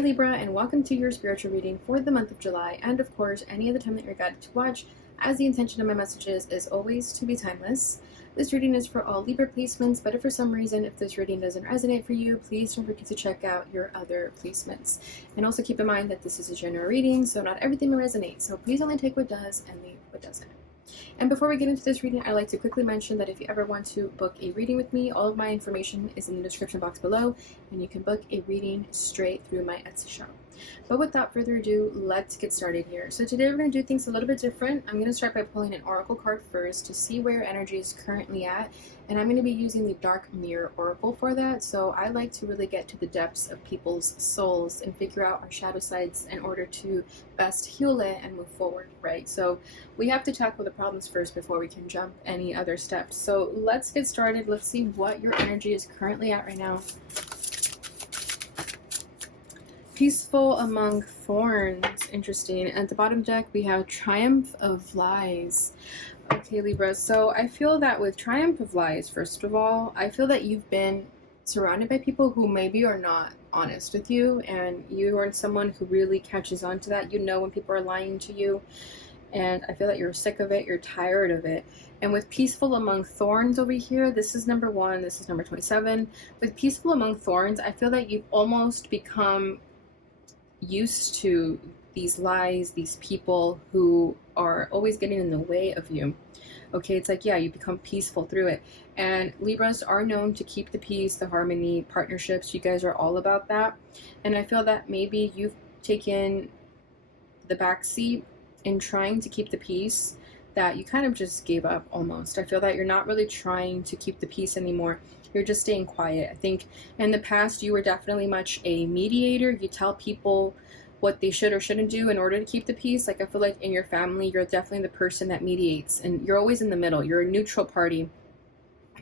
Hey Libra, and welcome to your spiritual reading for the month of July, and of course, any other time that you're guided to watch, as the intention of my messages is always to be timeless. This reading is for all Libra placements, but if for some reason, if this reading doesn't resonate for you, please don't forget to check out your other placements. And also keep in mind that this is a general reading, so not everything will resonate, so please only take what does and leave what doesn't. And before we get into this reading, I'd like to quickly mention that if you ever want to book a reading with me, all of my information is in the description box below, and you can book a reading straight through my Etsy shop. But without further ado, let's get started here. So today we're going to do things a little bit different. I'm going to start by pulling an oracle card first to see where your energy is currently at, and I'm going to be using the Dark Mirror Oracle for that. So I like to really get to the depths of people's souls and figure out our shadow sides in order to best heal it and move forward, right? So we have to tackle the problems first before we can jump any other steps. So let's get started. Let's see what your energy is currently at right now. Peaceful among thorns. Interesting. At the bottom deck, we have Triumph of Lies. Okay, Libra. So I feel that with Triumph of Lies, first of all, I feel that you've been surrounded by people who maybe are not honest with you, and you aren't someone who really catches on to that. You know when people are lying to you, and I feel that you're sick of it, you're tired of it. And with Peaceful Among Thorns over here, this is number 1, this is number 27. With Peaceful Among Thorns, I feel that you've almost become used to these lies, these people who are always getting in the way of you. Okay, it's like, yeah, you become peaceful through it. And Libras are known to keep the peace, the harmony, partnerships. You guys are all about that. And I feel that maybe you've taken the back seat in trying to keep the peace, that you kind of just gave up almost. I feel that you're not really trying to keep the peace anymore. You're just staying quiet. I think in the past you were definitely much a mediator. You tell people what they should or shouldn't do in order to keep the peace. Like I feel like in your family, you're definitely the person that mediates, and you're always in the middle. You're a neutral party,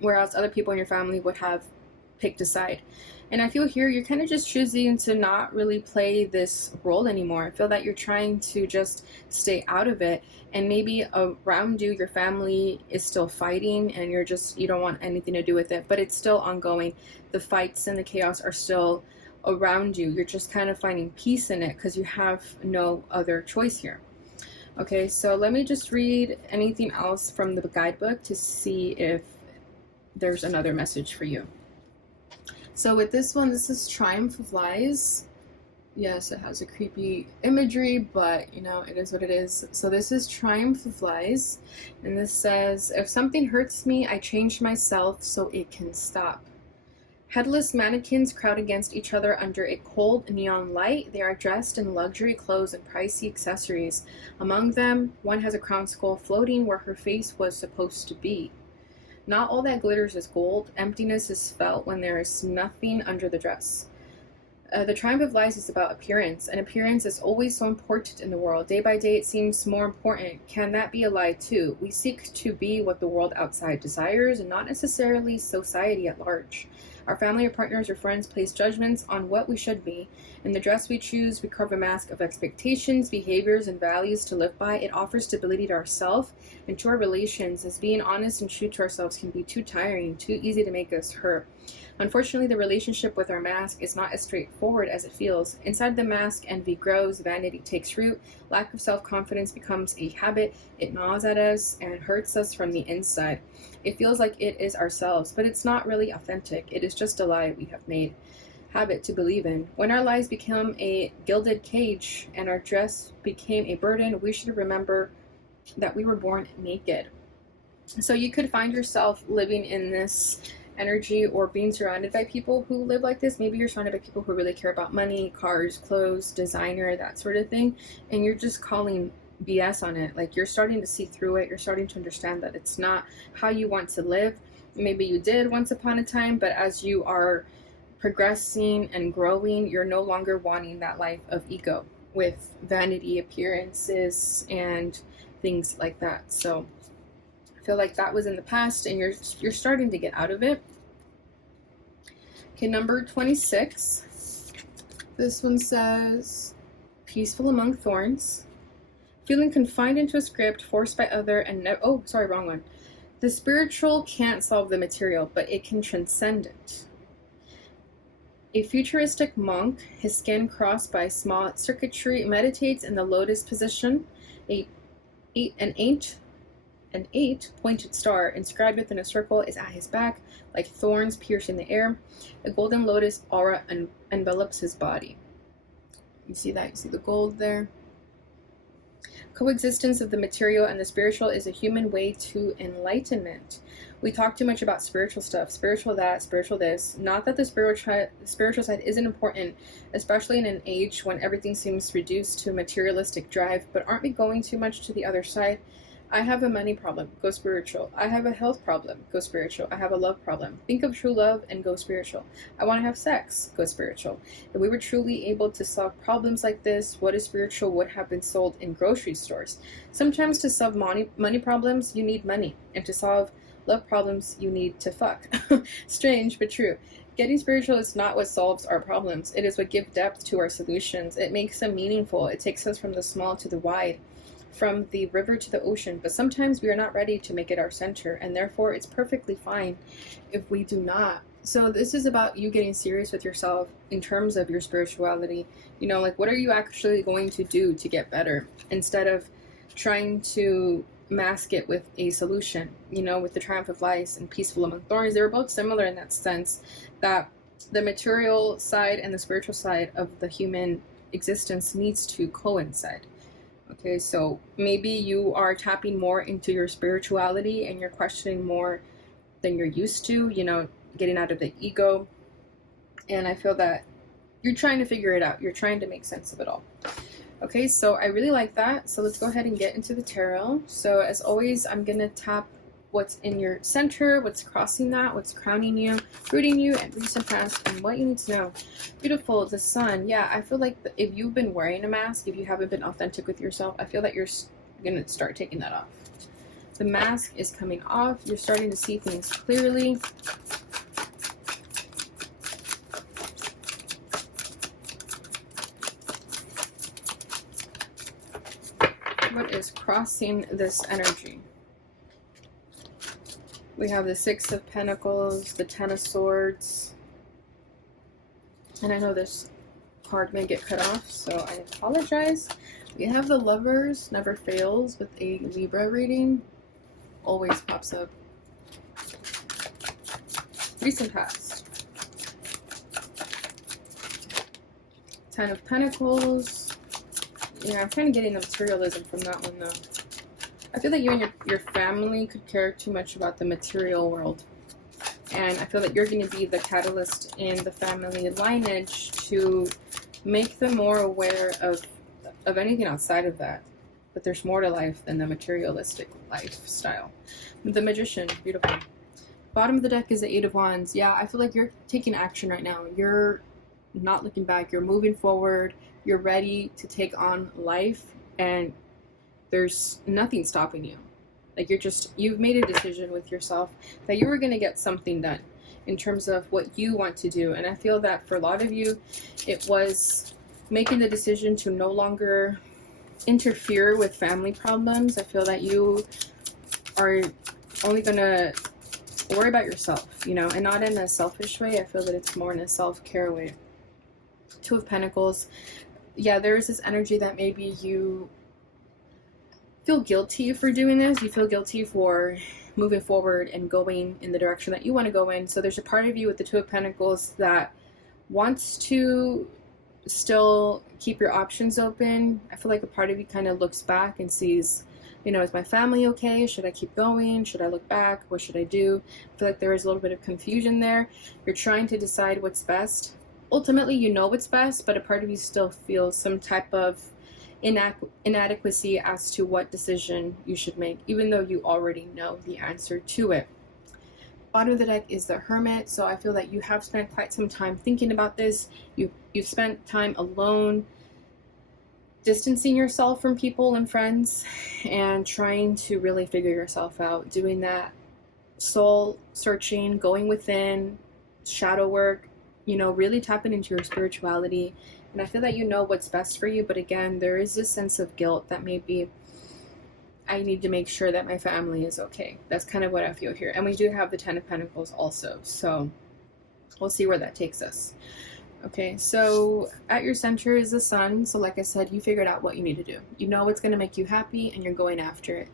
whereas other people in your family would have picked a side. And I feel here you're kind of just choosing to not really play this role anymore. I feel that you're trying to just stay out of it, and maybe around you your family is still fighting and you don't want anything to do with it, but it's still ongoing. The fights and the chaos are still around you. You're just kind of finding peace in it because you have no other choice here. Okay, so let me just read anything else from the guidebook to see if there's another message for you. So with this one, this is Triumph of Lies. Yes, it has a creepy imagery, but you know, it is what it is. So this is Triumph of Lies, and this says, if something hurts me, I change myself so it can stop. Headless mannequins crowd against each other under a cold neon light. They are dressed in luxury clothes and pricey accessories. Among them, one has a crown skull floating where her face was supposed to be. Not all that glitters is gold. Emptiness is felt when there is nothing under the dress. The Triumph of Lies is about appearance, and appearance is always so important in the world. Day by day, it seems more important. Can that be a lie too? We seek to be what the world outside desires, and not necessarily society at large. Our family or partners or friends place judgments on what we should be. In the dress we choose, we carve a mask of expectations, behaviors, and values to live by. It offers stability to ourselves and to our relations, as being honest and true to ourselves can be too tiring, too easy to make us hurt. Unfortunately, the relationship with our mask is not as straightforward as it feels. Inside the mask, envy grows, vanity takes root, lack of self-confidence becomes a habit, it gnaws at us and hurts us from the inside. It feels like it is ourselves, but it's not really authentic. It is just a lie we have made habit to believe in. When our lies become a gilded cage and our dress became a burden, we should remember that we were born naked. So you could find yourself living in this energy or being surrounded by people who live like this. Maybe you're surrounded by people who really care about money, cars, clothes, designer, that sort of thing, and you're just calling BS on it. Like, you're starting to see through it. You're starting to understand that it's not how you want to live. Maybe you did once upon a time, but as you are progressing and growing, you're no longer wanting that life of ego with vanity, appearances, and things like that. So I feel like that was in the past, and you're starting to get out of it. Okay, number 26. This one says, Peaceful Among Thorns. Feeling confined into a script, forced by other, and oh, sorry, wrong one. The spiritual can't solve the material, but it can transcend it. A futuristic monk, his skin crossed by small circuitry, meditates in the lotus position. An eight pointed star inscribed within a circle is at his back, like thorns piercing the air. A golden lotus aura envelops his body. You see that? You see the gold there? Coexistence of the material and the spiritual is a human way to enlightenment. We talk too much about spiritual stuff, spiritual that, spiritual this. Not that the spiritual side isn't important, especially in an age when everything seems reduced to a materialistic drive, but aren't we going too much to the other side? I have a money problem, go spiritual. I have a health problem, go spiritual. I have a love problem. Think of true love and go spiritual. I want to have sex, go spiritual. If we were truly able to solve problems like this, what is spiritual would have been sold in grocery stores. Sometimes to solve money problems, you need money. And to solve love problems, you need to fuck. Strange, but true. Getting spiritual is not what solves our problems. It is what gives depth to our solutions. It makes them meaningful. It takes us from the small to the wide, from the river to the ocean, but sometimes we are not ready to make it our center, and therefore it's perfectly fine if we do not. So this is about you getting serious with yourself in terms of your spirituality. You know, like, what are you actually going to do to get better, instead of trying to mask it with a solution. You know, with the Triumph of Lies and Peaceful Among Thorns, they were both similar in that sense, that the material side and the spiritual side of the human existence needs to coincide. Okay, so maybe you are tapping more into your spirituality and you're questioning more than you're used to, you know, getting out of the ego. And I feel that you're trying to figure it out. You're trying to make sense of it all. Okay, so I really like that. So let's go ahead and get into the tarot. So as always, I'm going to tap what's in your center, what's crossing that, what's crowning you, rooting you, and recent past, and what you need to know. Beautiful, the sun. Yeah, I feel like if you've been wearing a mask, if you haven't been authentic with yourself, I feel that you're going to start taking that off. The mask is coming off. You're starting to see things clearly. What is crossing this energy? We have the Six of Pentacles, the Ten of Swords. And I know this card may get cut off, so I apologize. We have the Lovers, never fails with a Libra reading. Always pops up. Recent past. Ten of Pentacles. Yeah, I'm kind of getting the materialism from that one, though. I feel that you and your family could care too much about the material world. And I feel that you're going to be the catalyst in the family lineage to make them more aware of anything outside of that. But there's more to life than the materialistic lifestyle. The Magician, beautiful. Bottom of the deck is the Eight of Wands. Yeah, I feel like you're taking action right now. You're not looking back. You're moving forward. You're ready to take on life, and there's nothing stopping you. Like, you've made a decision with yourself that you were going to get something done in terms of what you want to do. And I feel that for a lot of you, it was making the decision to no longer interfere with family problems. I feel that you are only going to worry about yourself, you know, and not in a selfish way. I feel that it's more in a self-care way. Two of Pentacles. Yeah, there is this energy that maybe you feel guilty for doing this. You feel guilty for moving forward and going in the direction that you want to go in. So there's a part of you with the Two of Pentacles that wants to still keep your options open. I feel like a part of you kind of looks back and sees, you know, is my family okay? Should I keep going? Should I look back? What should I do? I feel like there is a little bit of confusion there. You're trying to decide what's best. Ultimately, you know what's best, but a part of you still feels some type of inadequacy as to what decision you should make, even though you already know the answer to it. Bottom of the deck is the Hermit. So I feel that you have spent quite some time thinking about this. You've spent time alone, distancing yourself from people and friends, and trying to really figure yourself out, doing that soul searching, going within, shadow work, you know, really tapping into your spirituality. And I feel that you know what's best for you, but again, there is this sense of guilt that maybe I need to make sure that my family is okay. That's kind of what I feel here. And we do have the Ten of Pentacles also, so we'll see where that takes us. Okay, so at your center is the sun. So like I said, you figured out what you need to do. You know what's going to make you happy and you're going after it.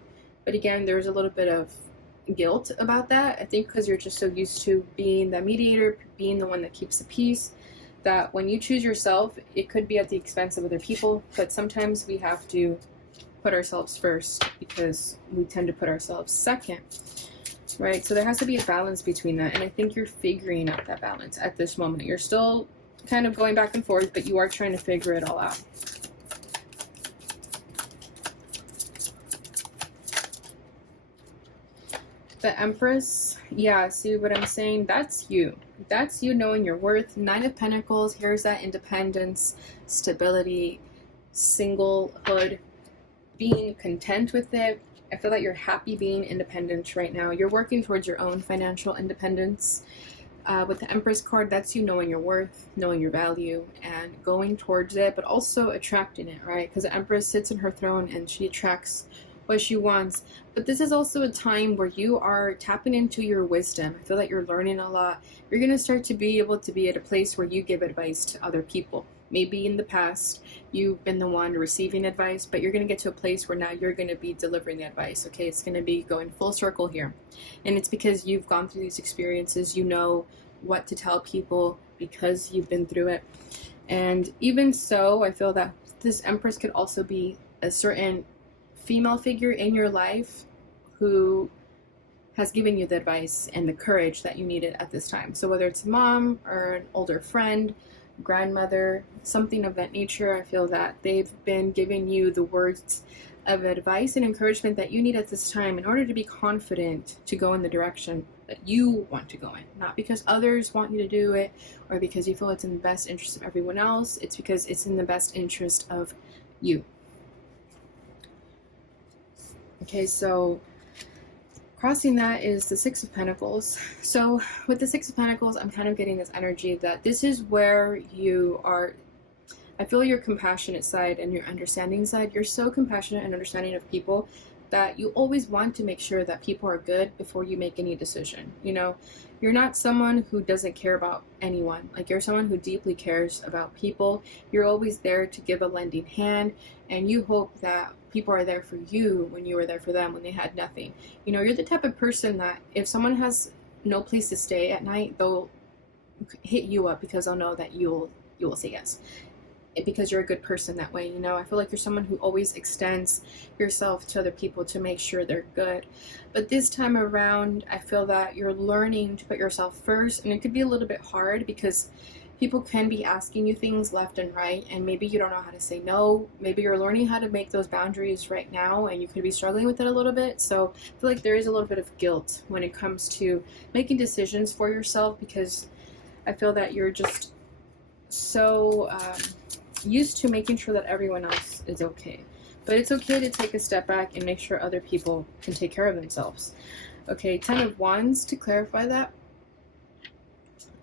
But again, there's a little bit of guilt about that. I think because you're just so used to being the mediator, being the one that keeps the peace, that when you choose yourself, it could be at the expense of other people. But sometimes we have to put ourselves first because we tend to put ourselves second. Right? So there has to be a balance between that. And I think you're figuring out that balance at this moment. You're still kind of going back and forth, but you are trying to figure it all out. The Empress, yeah, see what I'm saying? That's you. That's you knowing your worth. Nine of Pentacles, here's that independence, stability, singlehood, being content with it. I feel that you're happy being independent right now. You're working towards your own financial independence. With the Empress card, that's you knowing your worth, knowing your value, and going towards it, but also attracting it, right? Because the Empress sits in her throne and she attracts what she wants. But this is also a time where you are tapping into your wisdom. I feel that you're learning a lot. You're going to start to be able to be at a place where you give advice to other people. Maybe in the past, you've been the one receiving advice, but you're going to get to a place where now you're going to be delivering the advice, okay? It's going to be going full circle here. And it's because you've gone through these experiences. You know what to tell people because you've been through it. And even so, I feel that this Empress could also be a certain female figure in your life who has given you the advice and the courage that you needed at this time. So whether it's a mom or an older friend, grandmother, something of that nature, I feel that they've been giving you the words of advice and encouragement that you need at this time in order to be confident to go in the direction that you want to go in. Not because others want you to do it or because you feel it's in the best interest of everyone else. It's because it's in the best interest of you. Okay, so crossing that is the Six of Pentacles. So with the Six of Pentacles, I'm kind of getting this energy that this is where you are. I feel your compassionate side and your understanding side. You're so compassionate and understanding of people that you always want to make sure that people are good before you make any decision. You know, you're not someone who doesn't care about anyone. Like, you're someone who deeply cares about people. You're always there to give a lending hand, and you hope that people are there for you when you were there for them when they had nothing. You know, you're the type of person that if someone has no place to stay at night, they'll hit you up because they'll know that you will say yes. Because you're a good person that way, you know. I feel like you're someone who always extends yourself to other people to make sure they're good. But this time around, I feel that you're learning to put yourself first, and it could be a little bit hard because people can be asking you things left and right, and maybe you don't know how to say no. Maybe you're learning how to make those boundaries right now, and you could be struggling with it a little bit. So I feel like there is a little bit of guilt when it comes to making decisions for yourself, because I feel that you're just so used to making sure that everyone else is okay. But it's okay to take a step back and make sure other people can take care of themselves. Okay, 10 of Wands to clarify that.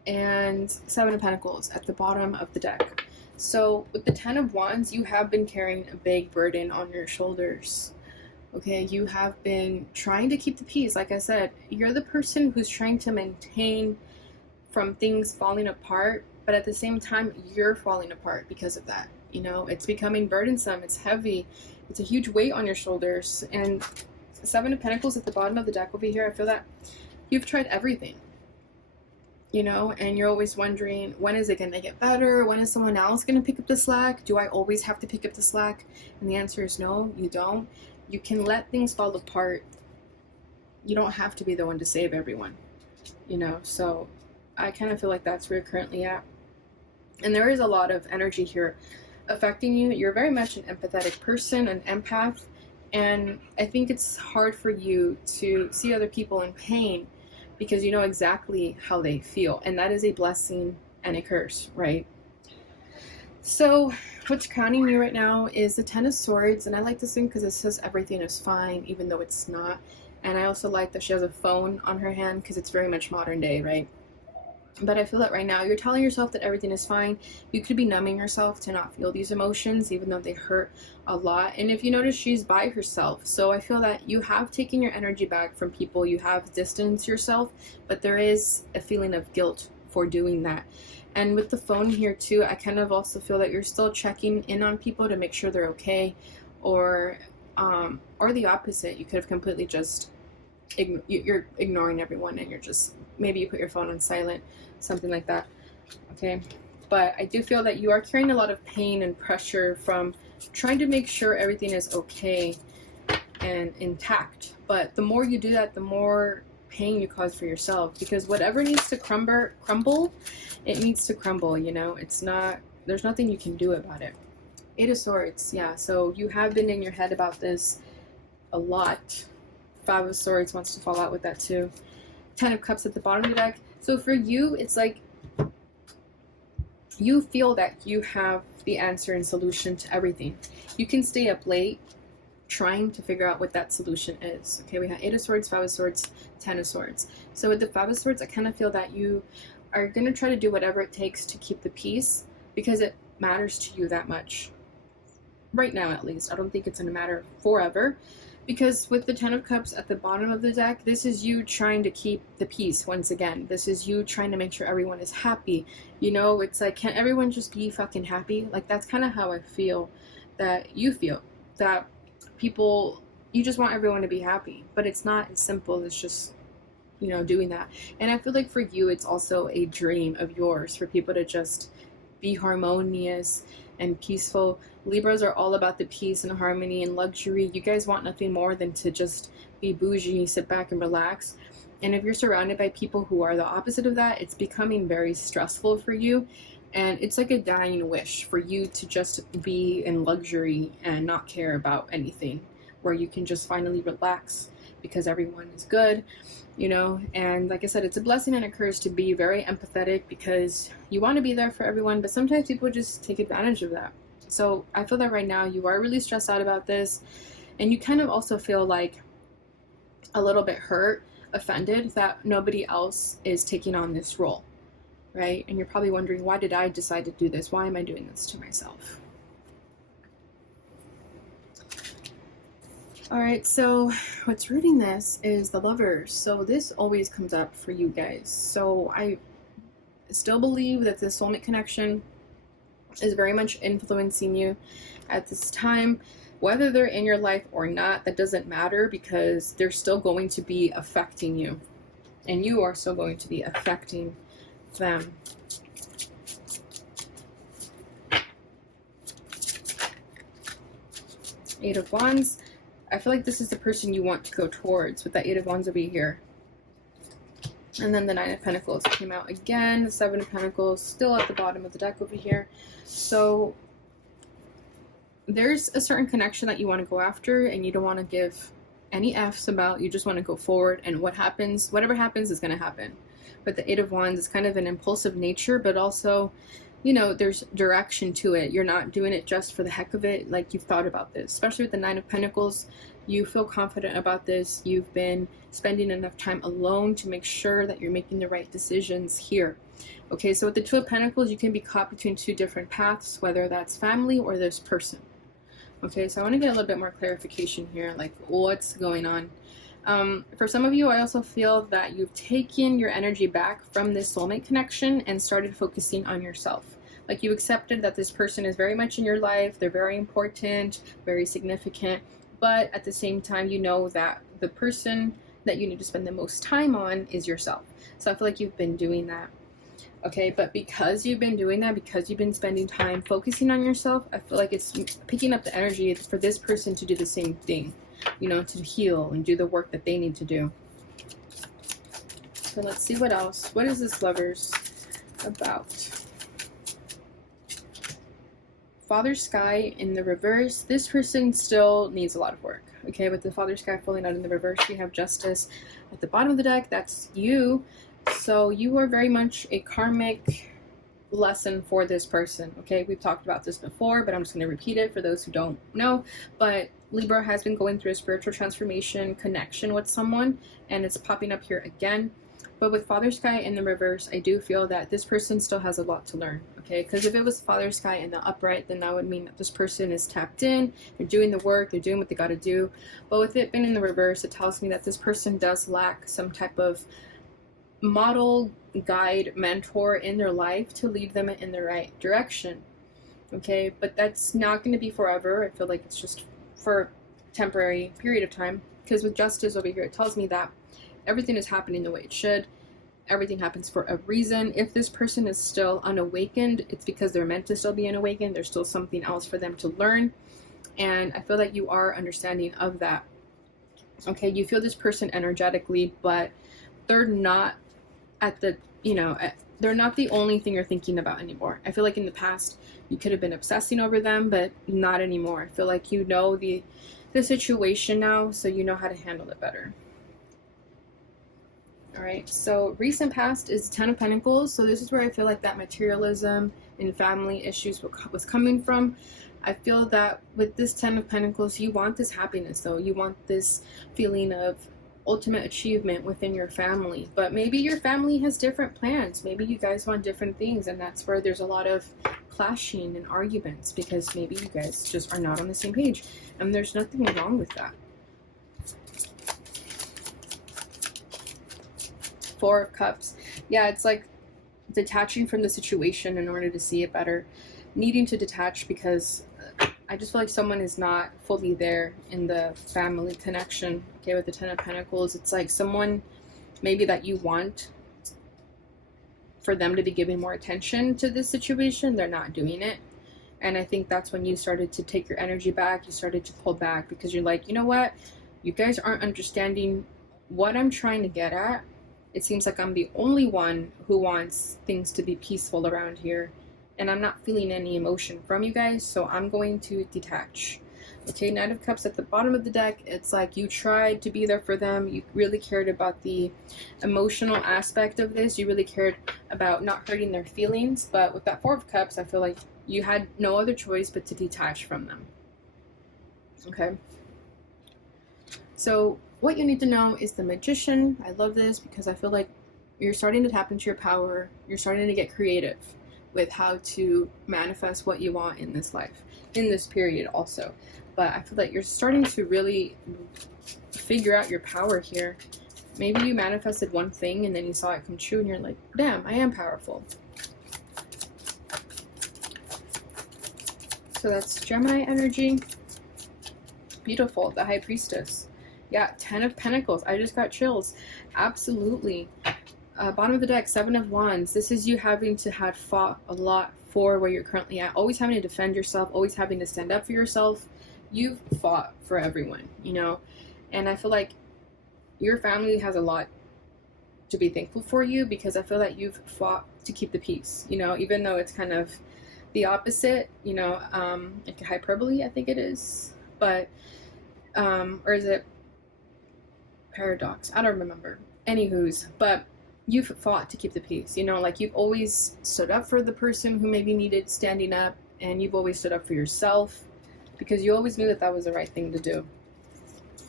And 7 of Pentacles at the bottom of the deck. So with the 10 of Wands, you have been carrying a big burden on your shoulders. Okay, you have been trying to keep the peace. Like I said, you're the person who's trying to maintain from things falling apart, but at the same time, you're falling apart because of that. You know, it's becoming burdensome. It's heavy. It's a huge weight on your shoulders. And 7 of Pentacles at the bottom of the deck over here, I feel that you've tried everything. You know, and you're always wondering, when is it going to get better? When is someone else going to pick up the slack? Do I always have to pick up the slack? And the answer is no, you don't. You can let things fall apart. You don't have to be the one to save everyone. You know, so I kind of feel like that's where you're currently at. And there is a lot of energy here affecting you. You're very much an empathetic person, an empath. And I think it's hard for you to see other people in pain because you know exactly how they feel. And that is a blessing and a curse, right? So what's crowning you right now is the 10 of Swords. And I like this thing because it says everything is fine, even though it's not. And I also like that she has a phone on her hand because it's very much modern day, right? But I feel that right now you're telling yourself that everything is fine. You could be numbing yourself to not feel these emotions, even though they hurt a lot. And if you notice, she's by herself. So I feel that you have taken your energy back from people. You have distanced yourself, but there is a feeling of guilt for doing that. And with the phone here too, I kind of also feel that you're still checking in on people to make sure they're okay, or the opposite. You could have completely just you're ignoring everyone, and you're just, maybe you put your phone on silent, something like that. Okay, but I do feel that you are carrying a lot of pain and pressure from trying to make sure everything is okay and intact. But the more you do that, the more pain you cause for yourself, because whatever needs to crumble, it needs to crumble. You know, it's not, there's nothing you can do about it. Eight of Swords, yeah, so you have been in your head about this a lot. Five of Swords wants to fall out with that too. Ten of Cups at the bottom of the deck. So for you, it's like you feel that you have the answer and solution to everything. You can stay up late trying to figure out what that solution is. Okay, we have Eight of Swords, Five of Swords, Ten of Swords. So with the Five of Swords, I kind of feel that you are going to try to do whatever it takes to keep the peace, because it matters to you that much. Right now, at least. I don't think it's going to matter forever. Because with the Ten of Cups at the bottom of the deck, this is you trying to keep the peace once again. This is you trying to make sure everyone is happy. You know, it's like, can't everyone just be fucking happy? Like, that's kind of how I feel that you feel. That people, you just want everyone to be happy. But it's not as simple as just, you know, doing that. And I feel like for you, it's also a dream of yours for people to just be harmonious and peaceful. Libras are all about the peace and harmony and luxury. You guys want nothing more than to just be bougie, sit back and relax. And if you're surrounded by people who are the opposite of that, it's becoming very stressful for you. And it's like a dying wish for you to just be in luxury and not care about anything, where you can just finally relax because everyone is good, you know. And like I said, it's a blessing and a curse to be very empathetic, because you want to be there for everyone, but sometimes people just take advantage of that. So I feel that right now you are really stressed out about this, and you kind of also feel like a little bit hurt, offended that nobody else is taking on this role, right? And you're probably wondering, why did I decide to do this? Why am I doing this to myself? All right, so what's rooting this is the Lovers. So this always comes up for you guys. So I still believe that the soulmate connection is very much influencing you at this time. Whether they're in your life or not, that doesn't matter, because they're still going to be affecting you, and you are still going to be affecting them. Eight of Wands. I feel like this is the person you want to go towards with that Eight of Wands over here. And then the Nine of Pentacles came out again. The Seven of Pentacles still at the bottom of the deck over here. So there's a certain connection that you want to go after, and you don't want to give any F's about. You just want to go forward, and what happens, whatever happens is going to happen. But the Eight of Wands is kind of an impulsive nature, but also, you know, there's direction to it. You're not doing it just for the heck of it. Like, you've thought about this, especially with the Nine of Pentacles. You feel confident about this. You've been spending enough time alone to make sure that you're making the right decisions here. Okay, so with the Two of Pentacles, you can be caught between two different paths, whether that's family or this person. Okay, so I want to get a little bit more clarification here, like what's going on. For some of you, I also feel that you've taken your energy back from this soulmate connection and started focusing on yourself. Like, you accepted that this person is very much in your life. They're very important, very significant. But at the same time, you know that the person that you need to spend the most time on is yourself. So I feel like you've been doing that. Okay, but because you've been doing that, because you've been spending time focusing on yourself, I feel like it's picking up the energy for this person to do the same thing, you know, to heal and do the work that they need to do. So let's see what else. What is this Lovers about? Father Sky in the reverse. This person still needs a lot of work. Okay, with the Father Sky falling out in the reverse, we have Justice at the bottom of the deck. That's you. So you are very much a karmic lesson for this person. Okay, we've talked about this before, but I'm just going to repeat it for those who don't know. But Libra has been going through a spiritual transformation connection with someone, and it's popping up here again. But with Father Sky in the reverse, I do feel that this person still has a lot to learn, okay? Because if it was Father Sky in the upright, then that would mean that this person is tapped in, they're doing the work, they're doing what they got to do. But with it being in the reverse, it tells me that this person does lack some type of model, guide, mentor in their life to lead them in the right direction. Okay, but that's not going to be forever. I feel like it's just for a temporary period of time, because with justice over here, it tells me that everything is happening the way it should. Everything happens for a reason. If this person is still unawakened, it's because they're meant to still be unawakened. There's still something else for them to learn, and I feel that you are understanding of that. Okay, you feel this person energetically, but they're not at the, they're not the only thing you're thinking about anymore. I feel like in the past you could have been obsessing over them, but not anymore. I feel like you know the situation now, so you know how to handle it better. All right, so recent past is 10 of Pentacles. So this is where I feel like that materialism and family issues was coming from. I feel that with this 10 of Pentacles, you want this happiness, though. You want this feeling of ultimate achievement within your family, but maybe your family has different plans. Maybe you guys want different things, and that's where there's a lot of clashing and arguments, because maybe you guys just are not on the same page, and there's nothing wrong with that. Four of Cups. Yeah, it's like detaching from the situation in order to see it better, needing to detach, because I just feel like someone is not fully there in the family connection. Okay, with the 10 of Pentacles, it's like someone maybe that you want for them to be giving more attention to this situation, they're not doing it. And I think that's when you started to take your energy back. You started to pull back, because you're like, you know what, you guys aren't understanding what I'm trying to get at. It seems like I'm the only one who wants things to be peaceful around here, and I'm not feeling any emotion from you guys, so I'm going to detach. Okay, Knight of Cups at the bottom of the deck, it's like you tried to be there for them. You really cared about the emotional aspect of this. You really cared about not hurting their feelings, but with that Four of Cups, I feel like you had no other choice but to detach from them. Okay, so what you need to know is the Magician. I love this because I feel like you're starting to tap into your power. You're starting to get creative with how to manifest what you want in this life, in this period also. But I feel like you're starting to really figure out your power here. Maybe you manifested one thing and then you saw it come true and you're like, damn, I am powerful. So that's Gemini energy. Beautiful. The High Priestess. Yeah, 10 of Pentacles. I just got chills. Absolutely. Bottom of the deck, 7 of Wands. This is you having to have fought a lot for where you're currently at. Always having to defend yourself. Always having to stand up for yourself. You've fought for everyone, And I feel like your family has a lot to be thankful for you, because I feel that you've fought to keep the peace, even though it's kind of the opposite, like a hyperbole, I think it is. But, or is it paradox? I don't remember. Anywho's, but you've fought to keep the peace, like you've always stood up for the person who maybe needed standing up, and you've always stood up for yourself, because you always knew that that was the right thing to do.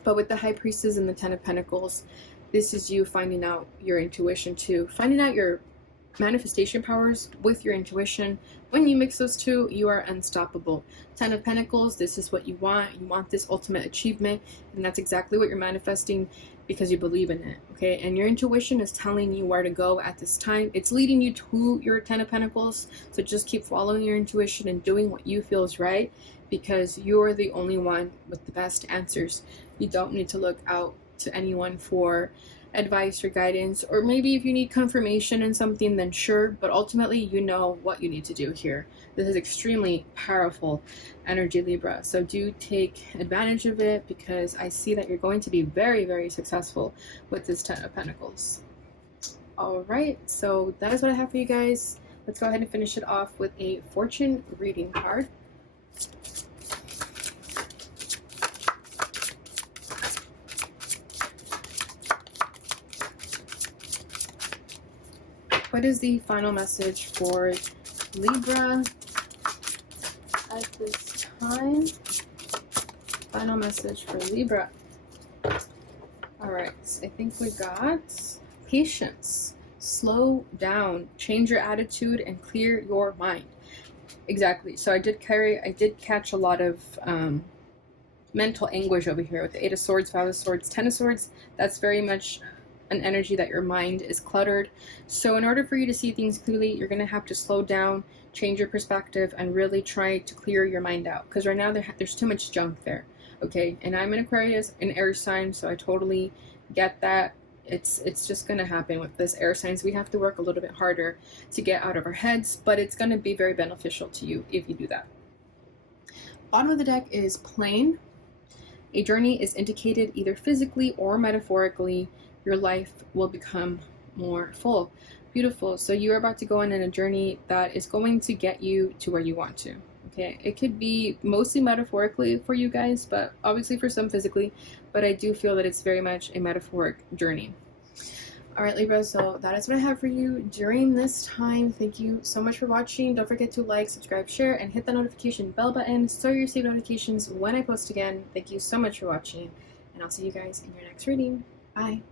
But with the High Priestess and the 10 of Pentacles, this is you finding out your intuition too, finding out your manifestation powers with your intuition. When you mix those two, you are unstoppable. 10 of Pentacles, this is what you want. You want this ultimate achievement, and that's exactly what you're manifesting because you believe in it, okay? And your intuition is telling you where to go at this time. It's leading you to your 10 of Pentacles, so just keep following your intuition and doing what you feel is right, because you're the only one with the best answers. You don't need to look out to anyone for advice or guidance, or maybe if you need confirmation in something, then sure, but ultimately you know what you need to do here. This is extremely powerful energy, Libra, so do take advantage of it, because I see that you're going to be very, very successful with this 10 of Pentacles. All right, so that is what I have for you guys. Let's go ahead and finish it off with a fortune reading card. What is the final message for Libra at this time? Final message for Libra. All right, I think we got patience. Slow down, change your attitude, and clear your mind. Exactly. So I did catch a lot of mental anguish over here with the 8 of Swords, 5 of Swords, 10 of Swords. That's very much an energy that your mind is cluttered. So in order for you to see things clearly, you're going to have to slow down, change your perspective, and really try to clear your mind out, because right now there's too much junk there. Okay, and I'm an Aquarius, an air sign, so I totally get that. It's just going to happen with this air signs. We have to work a little bit harder to get out of our heads, but it's going to be very beneficial to you if you do that. Bottom of the deck is plain. A journey is indicated either physically or metaphorically. Your life will become more full. Beautiful. So you're about to go on a journey that is going to get you to where you want to. Okay, it could be mostly metaphorically for you guys, but obviously for some physically, but I do feel that it's very much a metaphoric journey. All right, Libra, so that is what I have for you during this time. Thank you so much for watching. Don't forget to like, subscribe, share, and hit the notification bell button so you receive notifications when I post again. Thank you so much for watching, and I'll see you guys in your next reading. Bye.